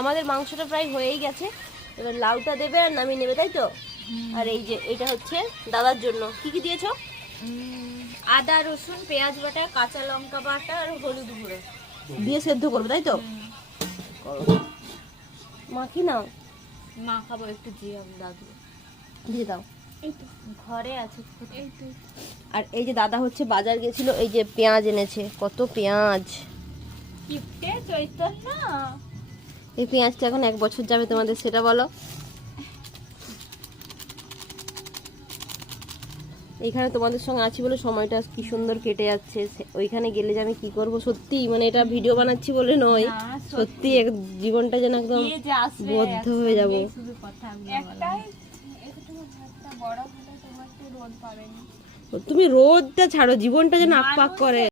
আমাদের মাংসটা প্রায় হয়েই গেছে, এবার লাউটা দেবে আর নামিয়ে নেবে, তাই তো? আর এই যে এটা হচ্ছে দাদার জন্য, কি কি দিয়েছো? আদা রসুন পেঁয়াজ বাটা কাঁচা লঙ্কা বাটা আর হলুদ গুঁড়ো দিয়ে সেদ্ধ করবে, তাই তো? করো। মাখি নাও, মা খাবো একটু জিরা দাদু দিয়ে দাও। এই তো ঘরে আছে এই তো আর এই যে দাদা হচ্ছে বাজার গেছিল, এই যে পেঁয়াজ এনেছে, কত পেঁয়াজ! কিপটে চৈতন্য এই পেঁয়াজটা এখন 1 বছর যাবে তোমাদের, সেটা বলো। এখানে তোমাদের সঙ্গে আছি বলে সময়টা কি সুন্দর কেটে যাচ্ছে, ওইখানে গেলে যে আমি কি করব সত্যি, মানে এটা ভিডিও বানাচ্ছি বলে নয়, সত্যি জীবনটা যেন একদম বদ্ধ হয়ে যাব। শুধু কথা একটাই একটু ভাতটা বড় হলে তোমার তো রোদ পাবে না। তুমি রোদটা ছাড়ো, জীবনটা যেন আকপাক করে।